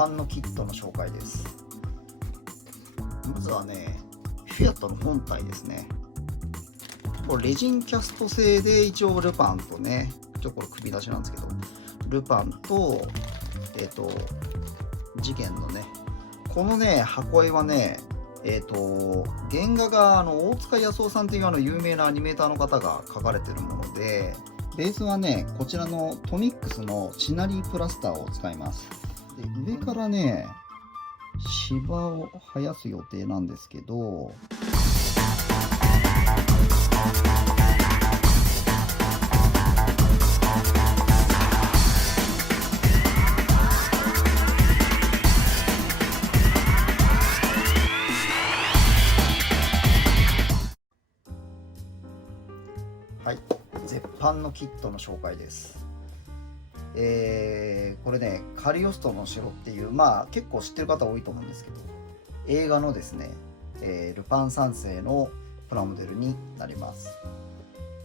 版のキットの紹介です。まずはね、フィアットの本体ですね。これレジンキャスト製で一応ルパンとね、これ首出しなんですけど、ルパンと次元のね、このね箱絵はね、原画が大塚康夫さんという有名なアニメーターの方が描かれてるもので、ベースはねこちらのトミックスのシナリープラスターを使います。で、上からね芝を生やす予定なんですけど、はい、絶版のキットの紹介です。これね、カリオストロの城っていう、結構知ってる方多いと思うんですけど、映画のですね、ルパン三世のプラモデルになります。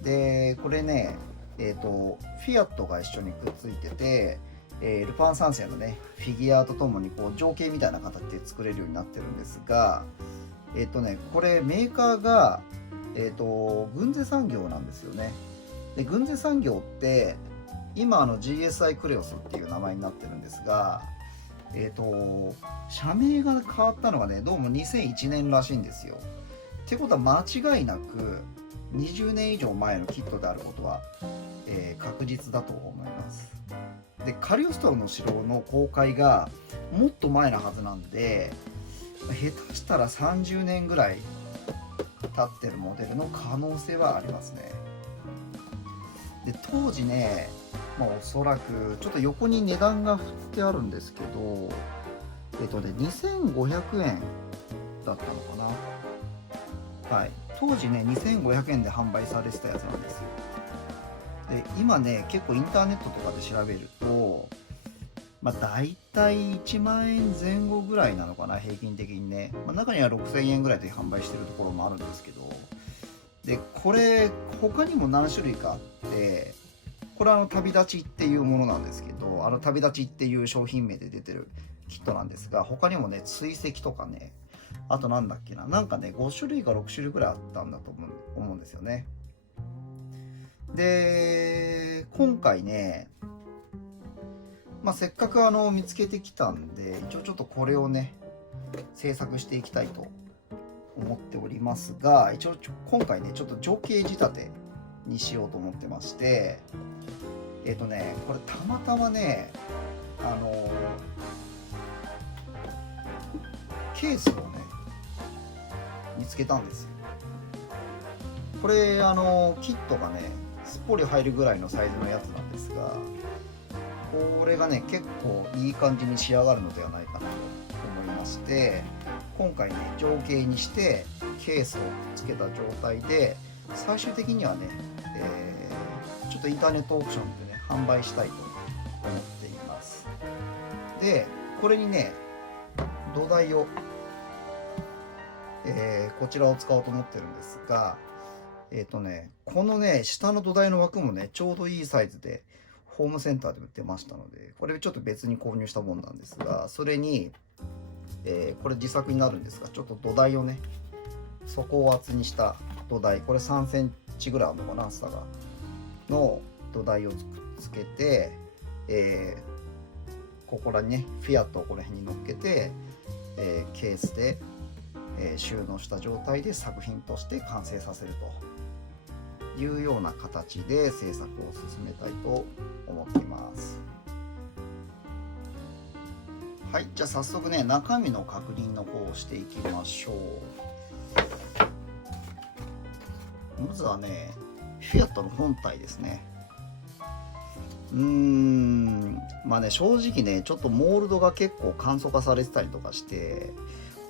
で、これね、フィアットが一緒にくっついてて、ルパン三世のね、フィギュアとともにこう情景みたいな形で作れるようになってるんですが、これメーカーが軍勢産業なんですよね。で、軍勢産業って今GSI クレオスっていう名前になってるんですが、社名が変わったのがね、どうも2001年らしいんですよ。ってことは間違いなく20年以上前のキットであることは、確実だと思います。で、カリオストロの城の公開がもっと前なはずなんで、下手したら30年ぐらい経ってるモデルの可能性はありますね。で、当時ね、おそらくちょっと横に値段が振ってあるんですけど、2500円だったのかな。はい、当時ね2500円で販売されてたやつなんですよ。で、今ね結構インターネットとかで調べると、だいたい1万円前後ぐらいなのかな、平均的にね。中には6000円ぐらいで販売してるところもあるんですけど、で、これ他にも何種類かあって、これは旅立ちっていうものなんですけど、旅立ちっていう商品名で出てるキットなんですが、他にもね追跡とかね、あとなんだっけな、なんかね5種類か6種類ぐらいあったんだと思うんですよね。で、今回ね、せっかく見つけてきたんで、一応ちょっとこれをね制作していきたいと思っておりますが、一応今回ねちょっと情景仕立てにしようと思ってまして、これたまたまねケースをね見つけたんですよ。これキットがねすっぽり入るぐらいのサイズのやつなんですが、これがね結構いい感じに仕上がるのではないかなと思いまして、今回ね情景にしてケースをつけた状態で最終的にはね、ちょっとインターネットオークションでね販売したいと思っています。で、これにね土台を、こちらを使おうと思ってるんですが、このね下の土台の枠もねちょうどいいサイズでホームセンターで売ってましたので、これちょっと別に購入したもんなんですが、それに、これ自作になるんですが、ちょっと土台をね底を厚にした土台、これ3センチぐらいあるのかな、厚さがの土台をつけて、ここらにねフィアットをこの辺に乗っけて、ケースで、収納した状態で作品として完成させるというような形で制作を進めたいと思っています。はい、じゃあ早速ね中身の確認の方をしていきましょう。まずはねフィアットの本体ですね。正直ねちょっとモールドが結構簡素化されてたりとかして、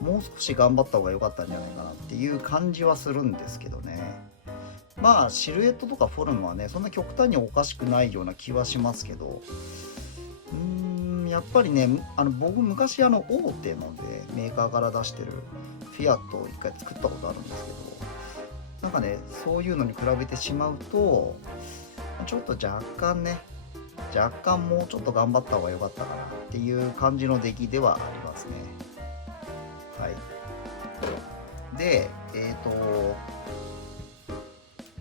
もう少し頑張った方が良かったんじゃないかなっていう感じはするんですけどね。シルエットとかフォルムはねそんな極端におかしくないような気はしますけど、やっぱりね僕昔大手のでメーカーから出してるフィアットを一回作ったことあるんですけど、なんかねそういうのに比べてしまうとちょっと若干ね若干もうちょっと頑張った方が良かったかなっていう感じの出来ではありますね。はい。で、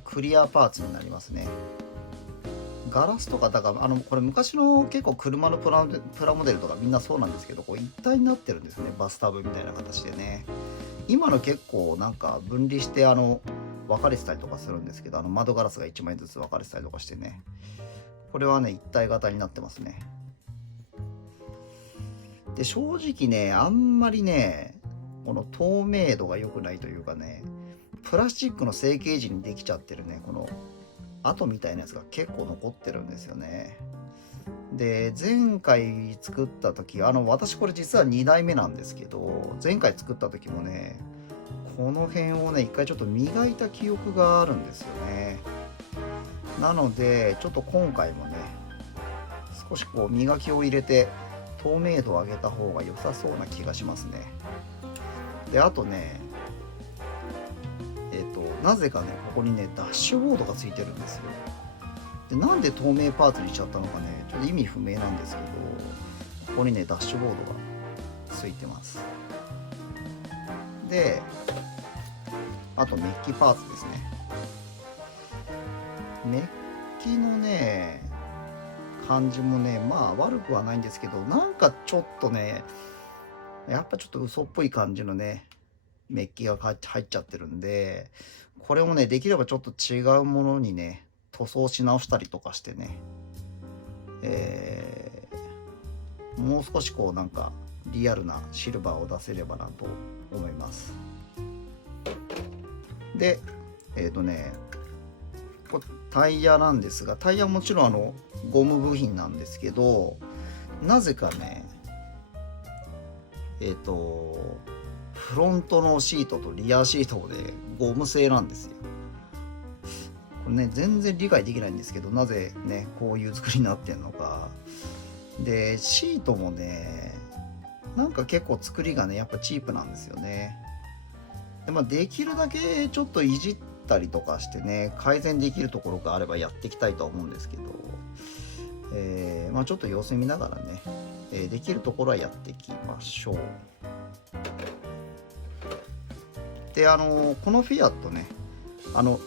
クリアパーツになりますね。ガラスとか、だからこれ昔の結構車のプラモデルとかみんなそうなんですけど、こう一体になってるんですね。バスタブみたいな形でね。今の結構なんか分離して分かれてたりとかするんですけど、窓ガラスが1枚ずつ分かれてたりとかしてね。これはね、一体型になってますね。で、正直ね、あんまりね、この透明度が良くないというかね、プラスチックの成形時にできちゃってるね、この跡みたいなやつが結構残ってるんですよね。で、前回作った時、私これ実は2代目なんですけど、前回作った時もね、この辺をね、一回ちょっと磨いた記憶があるんですよね。なので、ちょっと今回もね、少しこう磨きを入れて、透明度を上げた方が良さそうな気がしますね。で、あとね、なぜかね、ここにね、ダッシュボードがついてるんですよ。で、なんで透明パーツにしちゃったのかね、ちょっと意味不明なんですけど、ここにね、ダッシュボードがついてます。で、あとメッキパーツですね。メッキのね、感じもね、まあ悪くはないんですけど、なんかちょっとね、やっぱちょっと嘘っぽい感じのね、メッキが入っちゃってるんで、これもね、できればちょっと違うものにね、塗装し直したりとかしてね、もう少しこうなんかリアルなシルバーを出せればなと思います。で、これタイヤなんですが、タイヤはもちろんゴム部品なんですけど、なぜかね、フロントのシートとリアシートでゴム製なんですよ。これね、全然理解できないんですけど、なぜね、こういう作りになってんのか。で、シートもね、なんか結構作りがね、やっぱチープなんですよね。で、まあ、できるだけちょっといじったりとかしてね、改善できるところがあればやっていきたいとは思うんですけど、まあ、ちょっと様子見ながらね、できるところはやっていきましょう。で、このフィアットね、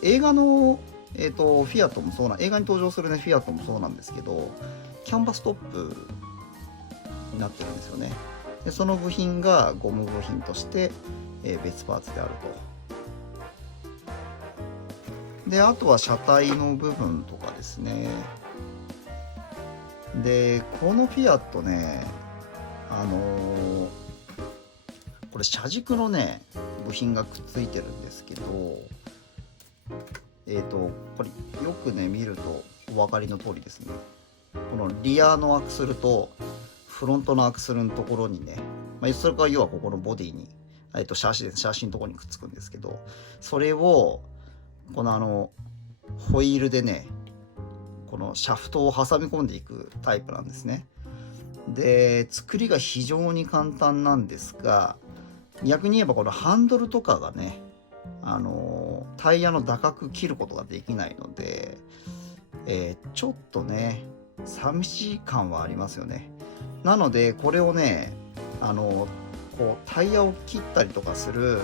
映画の、フィアットもそうな、映画に登場するね、フィアットもそうなんですけど、キャンバストップになってるんですよね。で、その部品がゴム部品として、別パーツであると。で、あとは車体の部分とかですね。で、このフィアットね、これ車軸のね、部品がくっついてるんですけど、これよくね見るとお分かりの通りですね。このリアのアクスルとフロントのアクスルのところにね、それが要はここのボディに、シャーシのところにくっつくんですけど、それをこのホイールでね、このシャフトを挟み込んでいくタイプなんですね。で、作りが非常に簡単なんですが、逆に言えばこのハンドルとかがね、タイヤの打角切ることができないので、ちょっとね寂しい感はありますよね。なのでこれをね、こうタイヤを切ったりとかする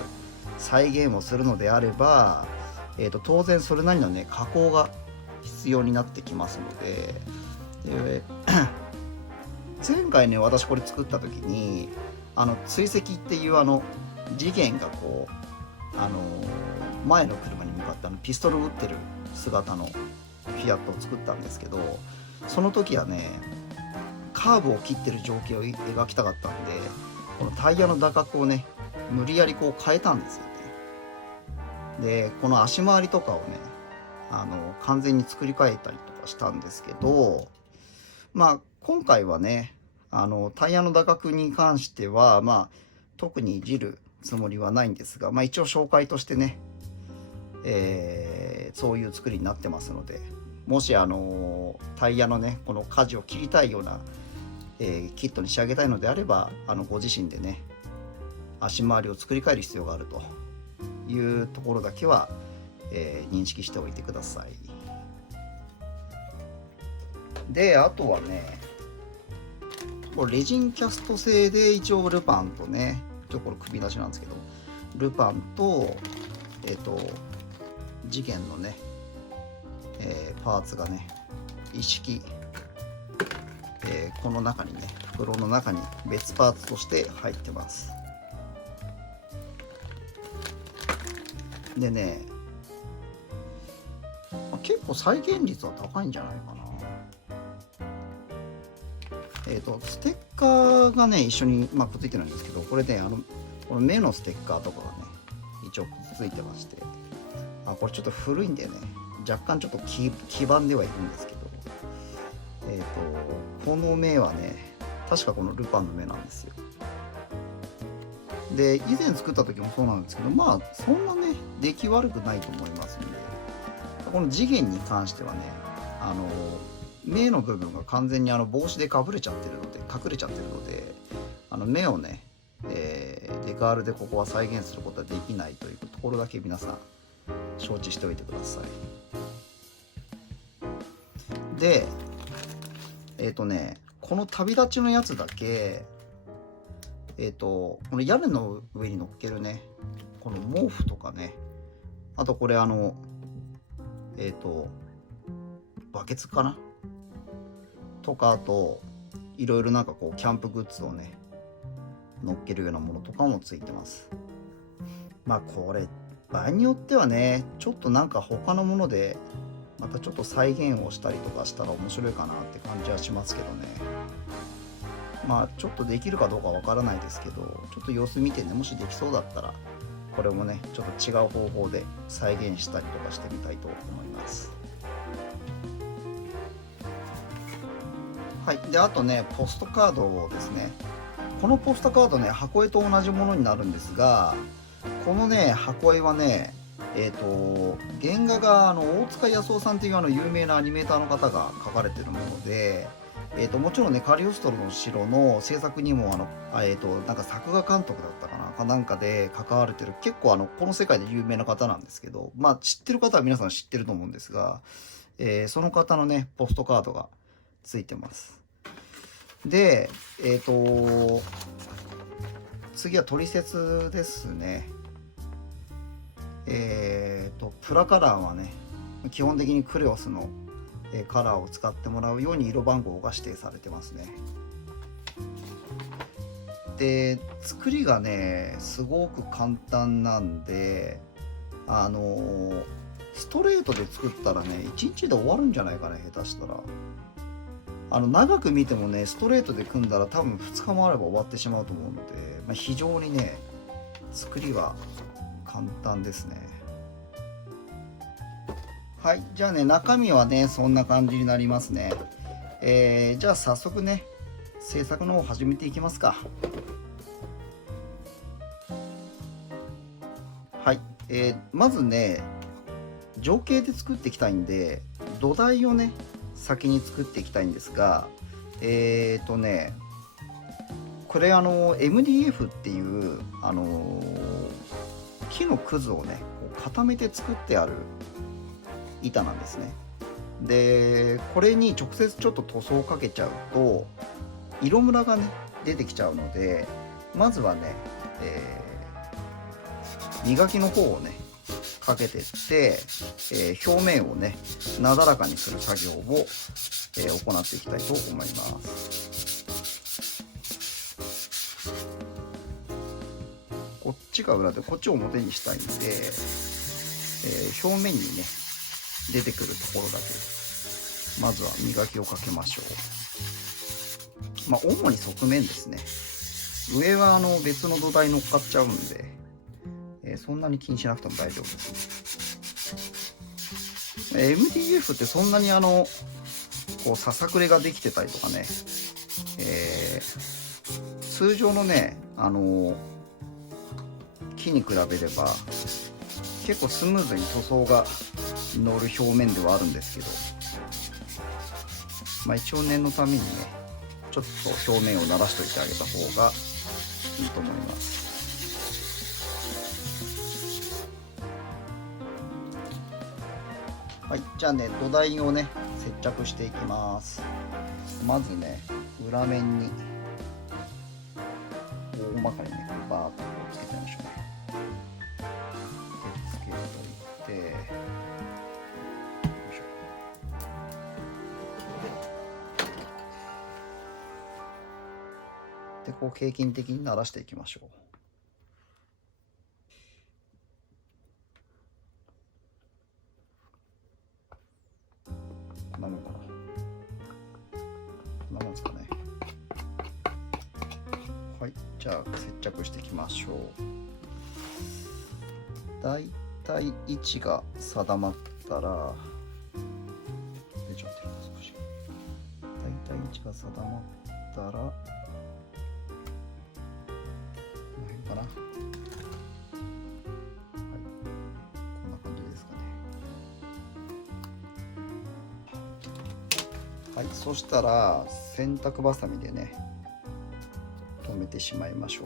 再現をするのであれば、当然それなりのね加工が必要になってきますので、前回ね私これ作った時に追跡っていう次元がこう前の車に向かってピストルを撃ってる姿のフィアットを作ったんですけど、その時はねカーブを切ってる情景を描きたかったんで、このタイヤの打角をね無理やりこう変えたんですよね。で、この足回りとかをね完全に作り変えたりとかしたんですけど、まあ今回はねタイヤの打角に関しては特にいじるつもりはないんですが、一応紹介としてね、そういう作りになってますので、もしタイヤのねこの舵を切りたいような、キットに仕上げたいのであればご自身でね足回りを作り変える必要があるというところだけは、認識しておいてください。であとはね、これレジンキャスト製で一応ルパンとね、これ首出しなんですけど、ルパンと事件のね、パーツがね一式、この中にね、袋の中に別パーツとして入ってます。でね、結構再現率は高いんじゃないかな。ステッカーがね一緒に、くっついてるんですけど、これねこの目のステッカーとかがね一応くっついてまして、これちょっと古いんでね、若干ちょっと黄ばんではいるんですけど、この目はね確かこのルパンの目なんですよ。で以前作った時もそうなんですけど、そんなね出来悪くないと思いますんで、この次元に関してはね、目の部分が完全に帽子で隠れちゃってるので、目をね、デカールでここは再現することはできないというところだけ皆さん承知しておいてください。でこの旅立ちのやつだけこの屋根の上に乗っけるね、この毛布とかね、あとこれバケツかなとか、あといろいろなんかこうキャンプグッズをね乗っけるようなものとかもついてます。これ場合によってはね、ちょっとなんか他のものでまたちょっと再現をしたりとかしたら面白いかなって感じはしますけどね。ちょっとできるかどうかわからないですけど、ちょっと様子見てね、もしできそうだったらこれもねちょっと違う方法で再現したりとかしてみたいと思います。はい、であとねポストカードですね。このポストカードね箱絵と同じものになるんですが、このね箱絵はね原画が大塚康夫さんという有名なアニメーターの方が描かれてるもので、もちろんねカリオストロの城の制作にもなんか作画監督だったかなんかで関われてる、結構この世界で有名な方なんですけど、知ってる方は皆さん知ってると思うんですが、その方のねポストカードがついてます。で次はトリセツですね。プラカラーはね基本的にクレオスのカラーを使ってもらうように色番号が指定されてますね。で作りがねすごく簡単なんで、ストレートで作ったらね1日で終わるんじゃないかな、下手したら。長く見てもねストレートで組んだら多分2日もあれば終わってしまうと思うので、非常にね作りは簡単ですね。はい、じゃあね中身はねそんな感じになりますね。じゃあ早速ね制作の方を始めていきますか。はい、まずね情景で作っていきたいんで土台をね先に作っていきたいんですが、これMDF っていう木のくずをね固めて作ってある板なんですね。でこれに直接ちょっと塗装をかけちゃうと色ムラがね出てきちゃうので、まずはね、磨きの方をねかけてって、表面をねなだらかにする作業を、行っていきたいと思います。こっちが裏でこっちを表にしたいんで、表面にね出てくるところだけまずは磨きをかけましょう。主に側面ですね。上は別の土台乗っかっちゃうんで、そんなに気にしなくても大丈夫ですね。MDF ってそんなにこうささくれができてたりとかね、通常のね木に比べれば結構スムーズに塗装が乗る表面ではあるんですけど、一応念のためにねちょっと表面を慣らしといてあげた方がいいと思います。はい、じゃあね、土台をね、接着していきます。まずね、裏面に大まかにね、バーッとつけちゃいましょうね。つけといて、よいしょ。で、こう平均的にならしていきましょう。こんなもんかな。こんなもんですかね。はい、じゃあ接着していきましょう。だいたい位置が定まったら、出ちゃってるな少し。だいたい位置が定まったら、この辺かな。はい、こんな感じですかね。はい、そしたら洗濯バサミでね、留めてしまいましょう。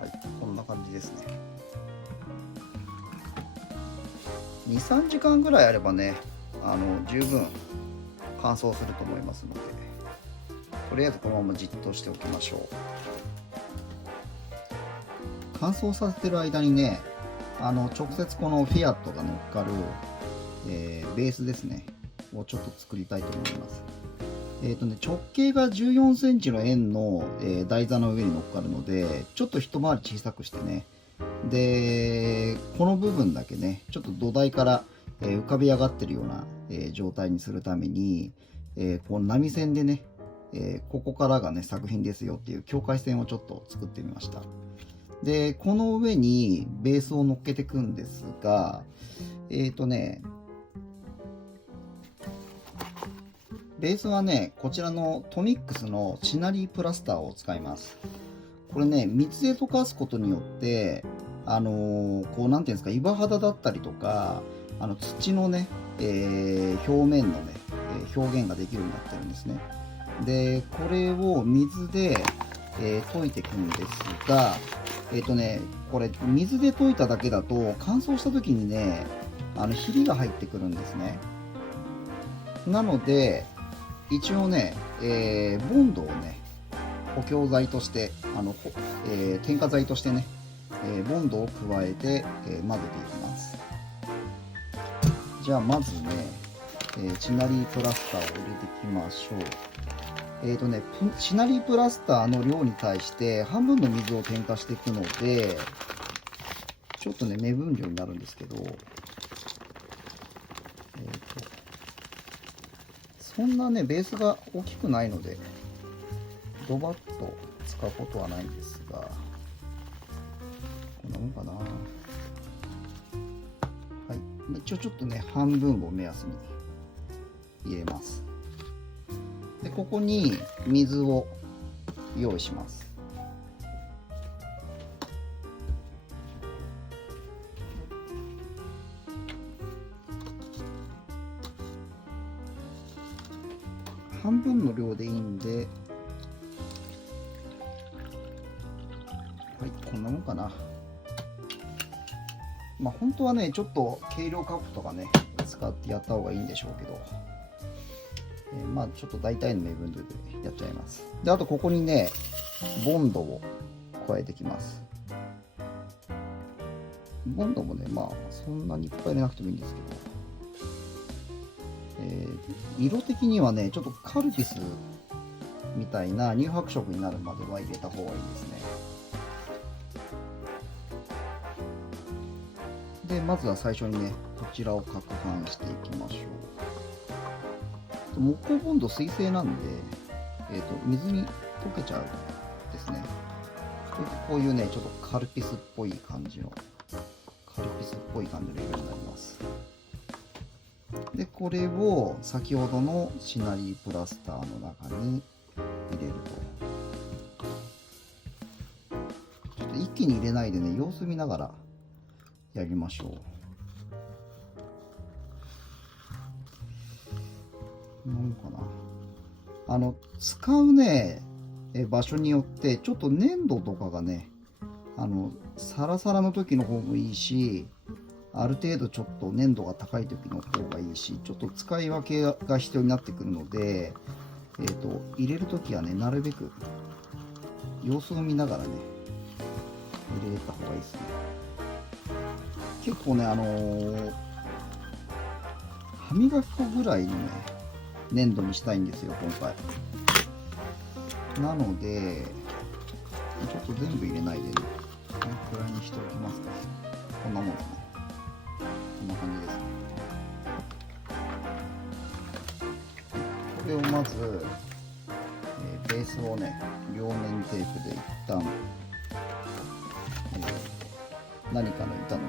はい、こんな感じですね。2、3時間ぐらいあればね、十分乾燥すると思いますので、とりあえずこのままじっとしておきましょう。乾燥させてる間にね、直接このフィアットが乗っかる、ベースですねをちょっと作りたいと思います。直径が14センチの円の、台座の上に乗っかるので、ちょっと一回り小さくしてね、でこの部分だけね、ちょっと土台から、浮かび上がってるような、状態にするために、この波線でね、ここからがね作品ですよっていう境界線をちょっと作ってみました。でこの上にベースを乗っけていくんですが、ベースはね、こちらのトミックスのシナリープラスターを使います。これね、水で溶かすことによって、こうなんていうんですか、岩肌だったりとか、土のね、表面のね、表現ができるようになってるんですね。で、これを水で、溶いていくんですが、これ水で溶いただけだと乾燥した時にね、ひびが入ってくるんですね。なので、一応ね、ボンドをね、補強剤として、添加剤としてね、ボンドを加えて、混ぜていきます。じゃあまずね、シナリープラスターを入れていきましょう。シナリープラスターの量に対して半分の水を添加していくので、ちょっとね、目分量になるんですけど、そんなね、ベースが大きくないので、ドバッと使うことはないんですが、こんなもんかな。はい。一応ちょっとね、半分を目安に入れます。で、ここに水を用意します。半分の量でいいんで、はい、こんなもんかな。まあ本当はね、ちょっと計量カップとかね、使ってやった方がいいんでしょうけど、まあちょっと大体の目分量でやっちゃいます。で、あとここにね、ボンドを加えてきます。ボンドもね、まあそんなにいっぱい入れなくてもいいんですけど、色的にはね、ちょっとカルピスみたいな乳白色になるまでは入れた方がいいですね。で、まずは最初にね、こちらを攪拌していきましょう。木工ボンド水性なんで、水に溶けちゃうんですね。こういうね、ちょっとカルピスっぽい感じの色になります。で、これを先ほどのシナリープラスターの中に入れると。気に入れないでね、様子見ながらやりましょう。なんかな、使うね場所によってちょっと粘土とかがね、サラサラの時の方もいいし、ある程度ちょっと粘土が高い時の方がいいし、ちょっと使い分けが必要になってくるので、入れる時はね、なるべく様子を見ながらね入れた方がいいですね。結構ね、歯磨き粉ぐらいのね粘土にしたいんですよ今回。なのでちょっと全部入れないでね、このくらいにしておきますか。こんなもんだね。こんな感じですね。これをまず、ベースをね両面テープで一旦、何かの板の上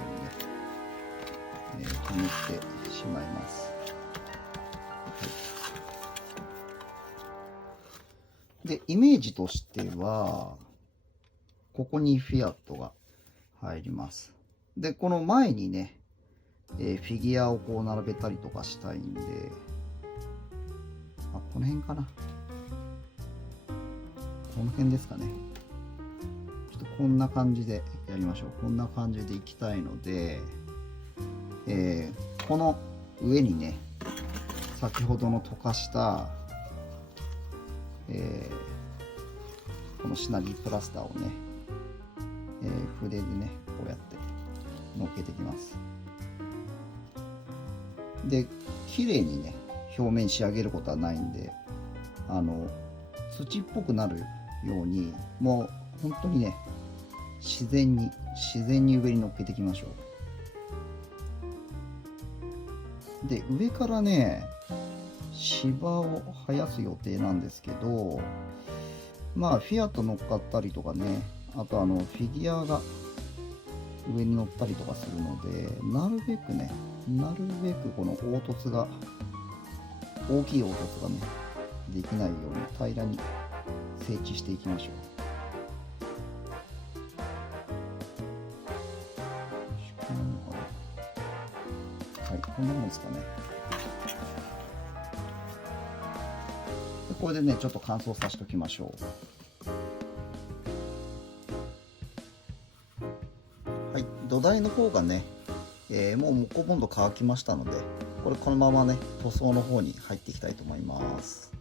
にね、留めてしまいます。で、イメージとしては、ここにフィアットが入ります。で、この前にね、フィギュアをこう並べたりとかしたいんで、この辺かな。この辺ですかね。ちょっとこんな感じでやりましょう。こんな感じでいきたいので、この上にね、先ほどの溶かした、このシナリープラスターをね、筆でねこうやって乗っけていきます。で、綺麗にね表面仕上げることはないんで、土っぽくなるように、もう本当にね自然に上に乗っけていきましょう。で、上からね芝を生やす予定なんですけど、まあフィアット乗っかったりとかね、あとフィギュアが上に乗ったりとかするので、なるべくこの凹凸が、大きい凹凸がねできないように平らに整地していきましょう。はい、こんなもんですかね。これでねちょっと乾燥させておきましょう。はい、土台の方がね、もうモコボンド乾きましたので、これこのままね塗装の方に入っていきたいと思います。